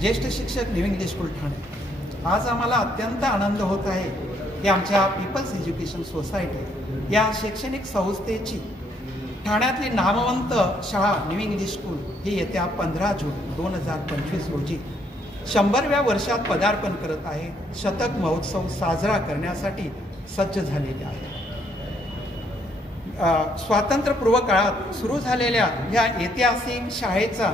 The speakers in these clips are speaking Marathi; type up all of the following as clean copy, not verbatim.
ज्येष्ठ शिक्षक न्यू इंग्लिश स्कूल ठाणे। आज आम्हाला अत्यंत आनंद होत आहे की आमच्या पीपल्स एज्युकेशन सोसायटी या शैक्षणिक संस्थेची ठाण्यातली नामवंत शाळा न्यू इंग्लिश स्कूल ही येत्या 15 जून 2025 रोजी 100व्या वर्षात पदार्पण करत आहे। शतक महोत्सव साजरा करण्यासाठी सज्ज झालेले आहे। स्वातंत्र्यपूर्व काळात सुरू झालेल्या या ऐतिहासिक शाळेचा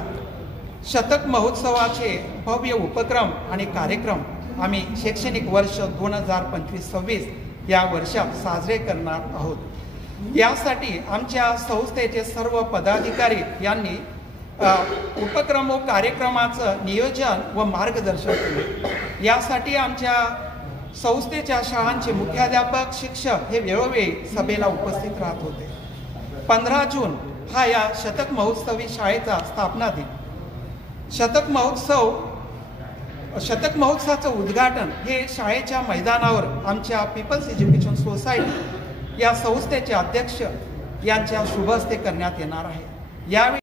शतक महोत्सवाचे भव्य उपक्रम आणि कार्यक्रम आम्ही शैक्षणिक वर्ष 2025-26 या वर्षात साजरे करणार आहोत। यासाठी आमच्या संस्थेचे सर्व पदाधिकारी यांनी उपक्रम व कार्यक्रमाचं नियोजन व मार्गदर्शन केले। यासाठी आमच्या संस्थेच्या शाळांचे मुख्याध्यापक शिक्षक हे वेळोवेळी सभेला उपस्थित राहत होते। 15 जून हा या शतक महोत्सवी शाळेचा स्थापना दिन। शतक महोत्सवाचं उद्घाटन हे शाळेच्या मैदानावर आमच्या पीपल्स एज्युकेशन सोसायटी या संस्थेचे अध्यक्ष यांच्या शुभ हस्ते करण्यात येणार आहे। यावेळी